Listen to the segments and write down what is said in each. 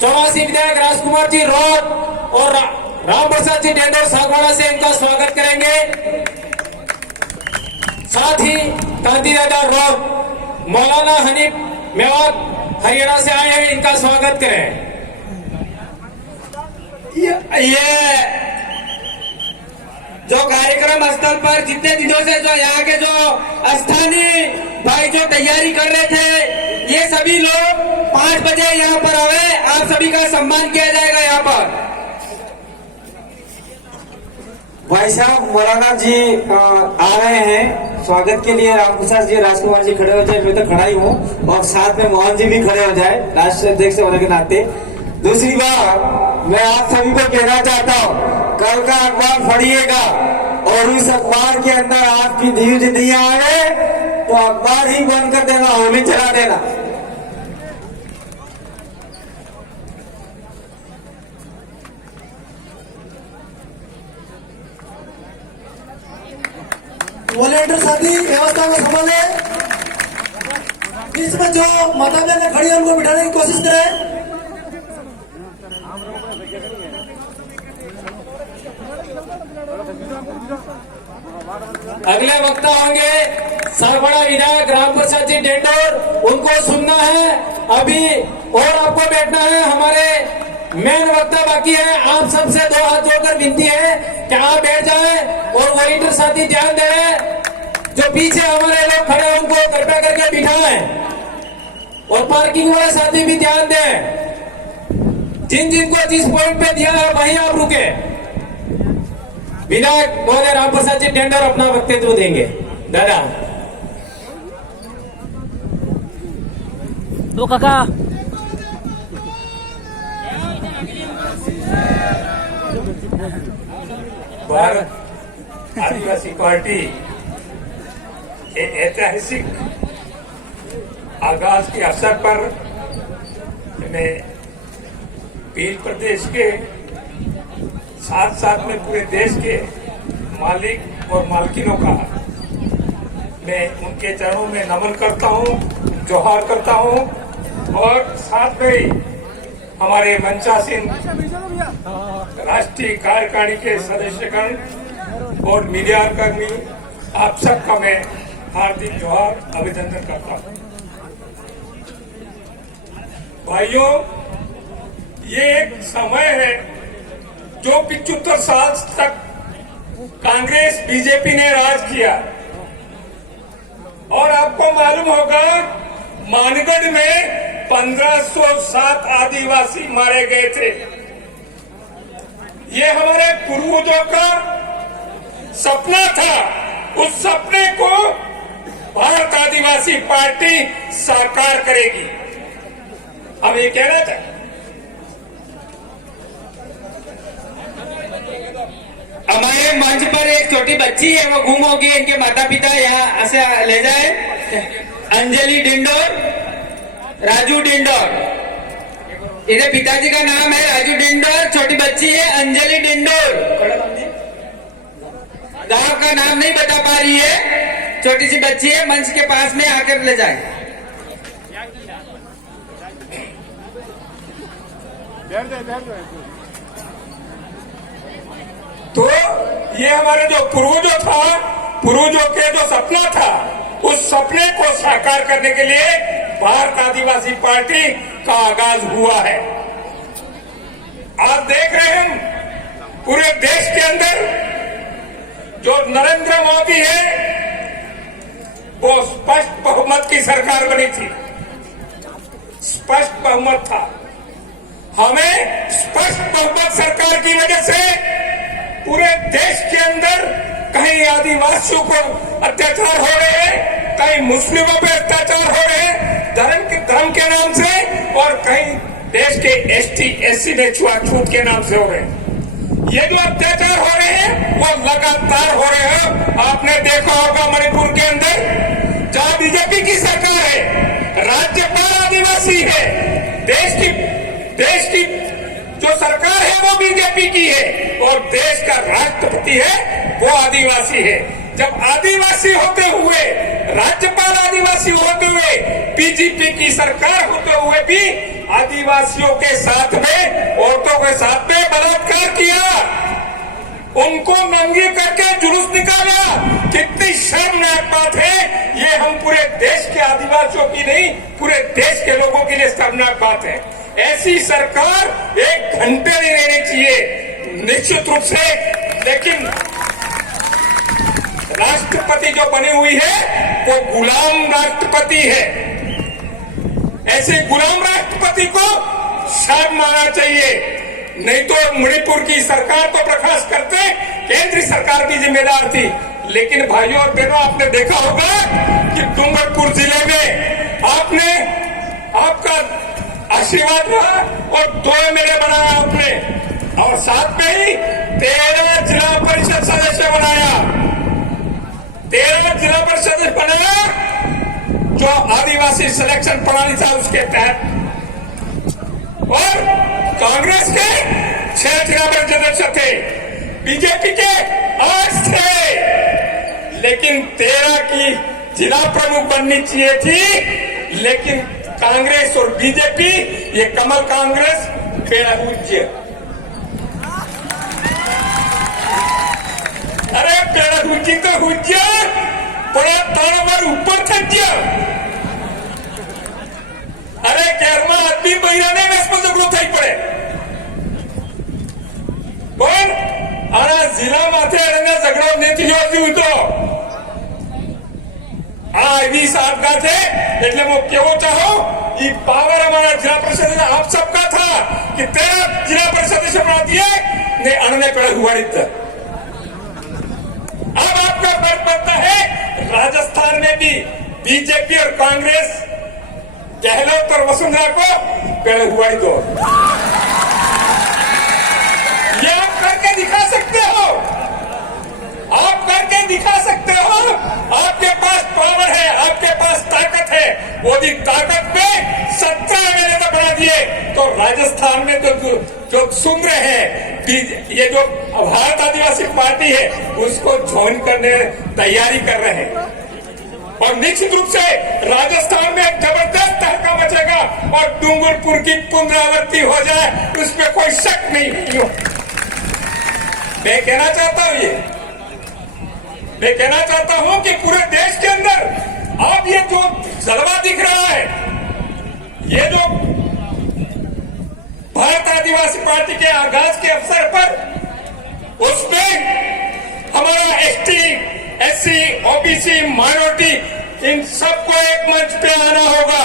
84 विधायक राजकुमार जी रोड और राम प्रसाद जी डेंडोर सागवाड़ा से इनका स्वागत करेंगे। साथ ही गांधी दादा रोड मौलाना हनीफ मेवात हरियाणा से आए हैं, इनका स्वागत करें। ये जो कार्यक्रम स्थल पर जितने दिनों से जो यहाँ के जो स्थानीय भाई जो तैयारी कर रहे थे, ये सभी लोग 5 बजे यहाँ पर आवे, आप सभी का सम्मान किया जाएगा। यहाँ पर भाई साहब मौलाना जी आ रहे हैं स्वागत के लिए। राम प्रसाद जी राजकुमार जी खड़े हो जाए, मैं तो खड़ा ही हूँ, और साथ में मोहन जी भी खड़े हो जाए राष्ट्रीय अध्यक्ष होने के नाते। दूसरी बात मैं आप सभी को कहना चाहता हूँ, कल का अखबार पढ़िएगा और उस अखबार के अंदर आपकी न्यूज नहीं आए तो अखबार ही बंद कर देना, होली चला देना। वॉलेंटियर साथी व्यवस्था को संभाले, बीच में जो माता बहने खड़ी है उनको बिठाने की कोशिश करें। अगले वक्ता होंगे सागवाड़ा विधायक राम प्रसाद जी डेंडोर, उनको सुनना है अभी और आपको बैठना है। हमारे मेन वक्ता बाकी है, आप सबसे 2 हाथ जोड़कर विनती है कि आप बैठ जाएं और वॉलंटियर साथी ध्यान दें। जो पीछे हमारे लोग खड़े हैं उनको कृपया करके बिठाएं और पार्किंग वाले साथी भी ध्यान दें। जिन जिनको जिस पॉइंट पे दिया है वहीं आप रुके। विधायक महोदय राम प्रसाद जी डेंडोर अपना वक्तव्य देंगे। दादा दो काका भारत आदिवासी पार्टी के ऐतिहासिक आगाज के अवसर पर मैं पीर प्रदेश के साथ साथ में पूरे देश के मालिक और मालकिनों का मैं उनके चरणों में नमन करता हूं, जोहार करता हूं। और साथ में ही हमारे मंचासीन राष्ट्रीय कार्यकारिणी के सदस्यगण और मीडिया कर्मी, आप सबका मैं हार्दिक जोहार अभिनंदन करता हूं। भाइयों, ये एक समय है जो 75 साल तक कांग्रेस बीजेपी ने राज किया, और आपको मालूम होगा मानगढ़ में 1507 आदिवासी मारे गए थे। ये हमारे पूर्वजों का सपना था, उस सपने को भारत आदिवासी पार्टी साकार करेगी। हम ये कहना चाहते, हमारे मंच पर एक छोटी बच्ची है, वो गुम होगी, इनके माता पिता यहाँ से ले जाए। अंजलि डेंडोर, राजू डेंडोर, इधर पिताजी का नाम है राजू डेंडोर, छोटी बच्ची है अंजलि डेंडोर। गांव का नाम नहीं बता पा रही है, छोटी सी बच्ची है, मंच के पास में आकर ले जाए। तो ये हमारे जो पूर्वजों के जो सपना था, उस सपने को साकार करने के लिए भारत आदिवासी पार्टी का आगाज हुआ है। आप देख रहे हैं पूरे देश के अंदर जो नरेंद्र मोदी है, वो स्पष्ट बहुमत की सरकार बनी थी, स्पष्ट बहुमत था। हमें स्पष्ट बहुमत सरकार की वजह से पूरे देश के अंदर कहीं आदिवासियों को अत्याचार हो रहे हैं, कहीं मुस्लिमों पर अत्याचार हो रहे हैं धर्म के नाम से, और कहीं देश के एसटी एससी में छुआछूत के नाम से हो रहे हैं। ये जो अत्याचार हो रहे हैं वो लगातार हो रहे हैं। आपने देखा होगा मणिपुर के अंदर जहां बीजेपी की सरकार है, राज्यपाल आदिवासी है, देश की जो सरकार है वो बीजेपी की है, और देश का राष्ट्रपति है वो आदिवासी है। जब आदिवासी होते हुए, राज्यपाल आदिवासी होते हुए, बीजेपी की सरकार होते हुए भी आदिवासियों के साथ में, औरतों के साथ में बलात्कार किया, उनको नंगी करके जुलूस निकाला। कितनी शर्मनाक बात है ये। हम पूरे देश के आदिवासियों की नहीं, पूरे देश के लोगों के लिए शर्मनाक बात है। ऐसी सरकार 1 घंटे नहीं रहनी चाहिए निश्चित रूप से। लेकिन राष्ट्रपति जो बनी हुई है वो गुलाम राष्ट्रपति है। ऐसे गुलाम राष्ट्रपति को शर्म आना चाहिए। नहीं तो मणिपुर की सरकार तो बर्खास्त करते, केंद्र सरकार भी जिम्मेदार थी। लेकिन भाइयों और बहनों, आपने देखा होगा कि डूंगरपुर जिले में आपका आशीर्वाद रहा और 2 एमएलए बनाया आपने, और साथ में ही 13 जिला परिषद सदस्य बनाया। 13 जिला परिषद बनाया जो आदिवासी सिलेक्शन प्रणाली था उसके तहत, और कांग्रेस के 6 जिला परिषद सदस्य थे, बीजेपी के 8 थे। लेकिन 13 की जिला प्रमुख बननी चाहिए थी, लेकिन कांग्रेस और बीजेपी, ये कमल कांग्रेस बेड़ाहुज्य। अरे बेड़ाहुज्य तो हुज्य बड़ा तारावर ऊपर थज्य। अरे 11 आदमी મહિનાને વેસમાં ઝઘડો થઈ પડે પણ આના જિલ્લા માથે એને ઝઘડો નથી જોયું તો આ એવી સરકાર છે। એટલે હું કેવો ચાહું ये पावर हमारा जिला परिषद आप सबका था कि 13 जिला परिषद से बना दिए ने अन्य पेड़ हुआ। अब आपका फर्क पड़ता है राजस्थान में भी बीजेपी और कांग्रेस गहलोत और वसुंधरा को पेड़ हुआ दो। ये आप करके दिखा सकते हो, आप करके दिखा सकते हो। आपके पास पावर है, आपके पास ताकत है। वो भी ताकत में 17 एमएलए तक बना दिए तो राजस्थान में जो सुन रहे हैं ये जो भारत आदिवासी पार्टी है उसको ज्वाइन करने तैयारी कर रहे हैं। और निश्चित रूप से राजस्थान में जबरदस्त तहलका मचेगा और डूंगरपुर की पुनरावृत्ति हो जाए उसमें कोई शक नहीं। मैं कहना चाहता हूं कि पूरे देश के अंदर अब ये जो जलवा दिख रहा है, ये जो भारत आदिवासी पार्टी के आगाज के अवसर पर उसमें हमारा एसटी, एससी, ओबीसी, माइनॉरिटी इन सबको एक मंच पे आना होगा।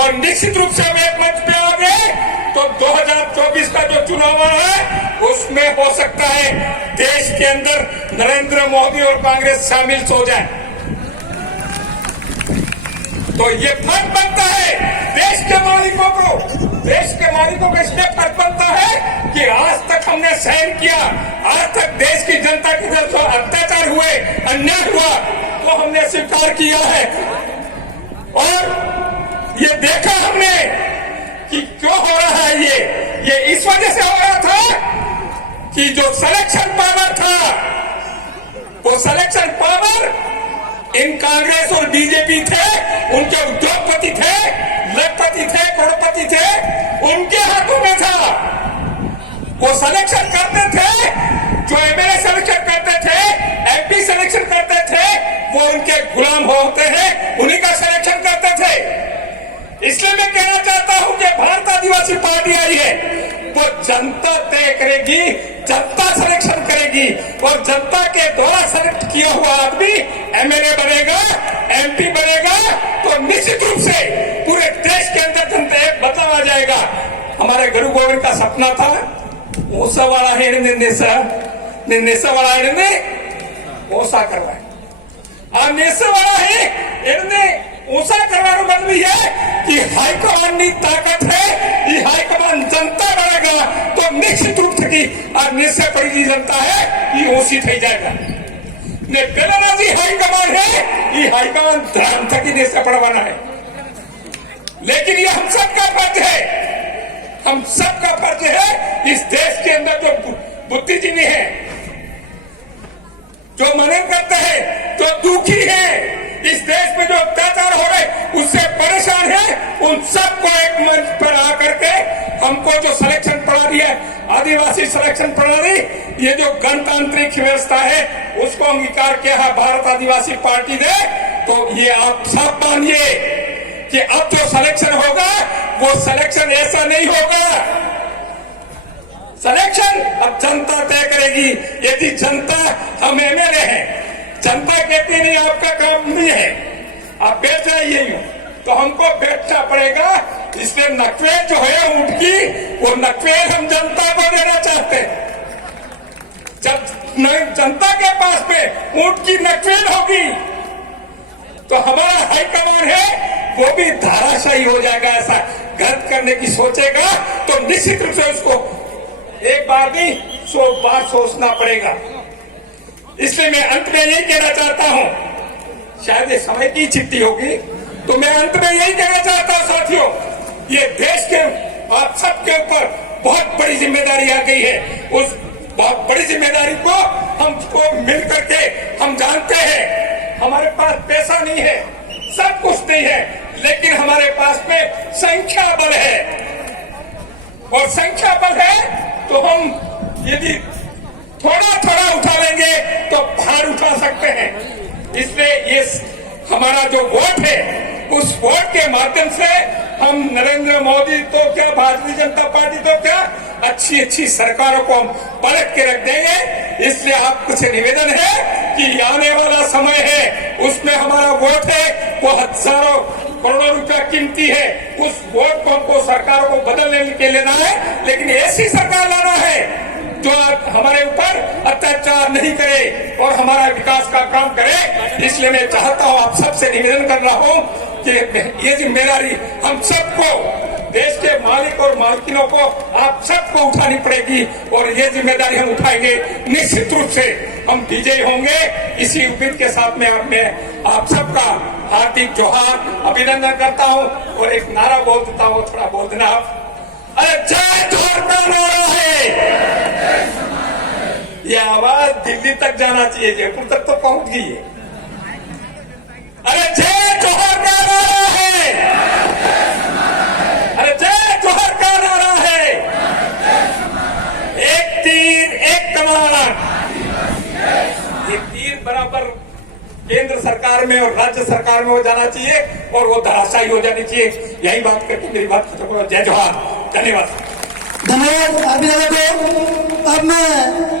और निश्चित रूप से हम एक मंच पे आ गए तो 2024 का जो चुनाव है उसमें हो सकता है देश के अंदर नरेंद्र मोदी और कांग्रेस शामिल हो जाए। तो ये फर्क बनता है देश के मालिकों को इसलिए फर्क बनता है कि आज तक हमने सहन किया, आज तक देश की जनता के तरफ जो अत्याचार हुए, अन्याय हुआ वो हमने स्वीकार किया है। और ये देखा हमने कि क्यों हो रहा है ये इस वजह से हो रहा था कि जो सिलेक्शन पावर था वो सिलेक्शन पावर इन कांग्रेस और बीजेपी थे, उनके उद्योगपति थे, लखपति थे, करोड़पति थे, उनके हाथों में था। वो सिलेक्शन करते थे, जो एमएलए सिलेक्शन करते थे, एमपी सिलेक्शन करते थे, वो उनके गुलाम होते हैं, उन्हीं का सिलेक्शन करते थे। इसलिए मैं कहना चाहता हूं कि भारत आदिवासी पार्टी आई है वो जनता तय करेगी, जनता सिलेक्शन करेगी और जनता के द्वारा सेलेक्ट किया हुआ आदमी एमएलए बनेगा, एमपी बनेगा तो निश्चित रूप से पूरे देश के अंदर जनता एक बदलाव आ जाएगा। हमारे गुरु गोविंद का सपना था ओसा वाला है नेसा वाला है ओसा करवाए और नेसा वाला है ओसा करवाने मतलब है कि हाईकमान की ताकत है, ये हाईकमान जनता बनेगा तो निश्चित रूप से की और निश्चय पड़ी जनता है ये ओसी थी जाएगा। ने पेला जी हाईकमान है, ये हाईकमान धर्म था कि निश्चय पड़वाना है। लेकिन ये हम सबका फर्ज है, हम सबका फर्ज है। इस देश के अंदर जो बुद्धिजीवी है, जो मनन करते हैं, जो दुखी है, इस देश में जो अत्याचार हो रहे उससे परेशान है, उन सबको एक मंच पर आकर हमको जो सिलेक्शन प्रणाली है, आदिवासी सिलेक्शन प्रणाली, ये जो गणतांत्रिक व्यवस्था है उसको अंगीकार किया है भारत आदिवासी पार्टी ने। तो ये आप सब मानिए कि अब जो सिलेक्शन होगा वो सिलेक्शन ऐसा नहीं होगा। सिलेक्शन अब जनता तय करेगी। यदि जनता, हम एमएलए हैं, जनता कहती नहीं आपका काम नहीं है, आप बैठ जाइए यूं, तो हमको बैठना पड़ेगा। इसलिए नकवेल जो है ऊंट की, वो नकवेल हम जनता को देना चाहते हैं। जब जनता के पास में ऊंट की नकवेल होगी तो हमारा हाईकमान है वो भी धाराशाही हो जाएगा। ऐसा गलत करने की सोचेगा तो निश्चित रूप से उसको एक बार नहीं 100 बार सोचना पड़ेगा। इसलिए मैं अंत में यही कहना चाहता हूं, शायद ये समय की चिट्ठी होगी, तो मैं अंत में यही कहना चाहता हूं साथियों, ये देश के आप सबके ऊपर बहुत बड़ी जिम्मेदारी आ गई है। उस बहुत बड़ी जिम्मेदारी को हमको मिल करके, हम जानते हैं हमारे पास पैसा नहीं है, सब कुछ नहीं है, लेकिन हमारे पास में संख्या बल है, और संख्या बल है तो हम यदि थोड़ा थोड़ा उठा लेंगे तो भार उठा सकते हैं। इसलिए ये हमारा जो वोट है, उस वोट के माध्यम से हम नरेंद्र मोदी तो क्या, भारतीय जनता पार्टी तो क्या, अच्छी अच्छी सरकारों को हम पलट के रख देंगे। इसलिए आपसे निवेदन है कि आने वाला समय है, उसमें हमारा वोट है, वो हजारों करोड़ों रुपया कीमती है। उस वोट को हमको सरकारों को बदलने के लेना है, लेकिन ऐसी सरकार लाना है जो हमारे ऊपर अत्याचार नहीं करे और हमारा विकास का काम करे। इसलिए मैं चाहता हूं, आप सबसे निवेदन कर रहा हूं कि ये जिम्मेदारी हम सबको, देश के मालिक और मालकिनों को, आप सबको उठानी पड़ेगी, और ये जिम्मेदारी हम उठाएंगे। निश्चित रूप से हम विजयी होंगे। इसी उम्मीद के साथ में आप सबका हार्दिक जोहार, अभिनंदन करता हूं, और एक नारा बोल देता हूं, थोड़ा बोल देना आप। अरे जय जोहर का नारा है, ये आवाज दिल्ली तक जाना चाहिए, जयपुर तक तो पहुंच गई है। अरे जय जोहर का नारा है, अरे जय जोहर का नारा है, एक तीर एक कमान। ये तीर बराबर केंद्र सरकार में और राज्य सरकार में हो जाना चाहिए, और वो धराशायी हो जानी चाहिए। यही बात करके मेरी बात खत्म करो। जय जोहार, धन्यवाद। धन्यवाद। अब मैं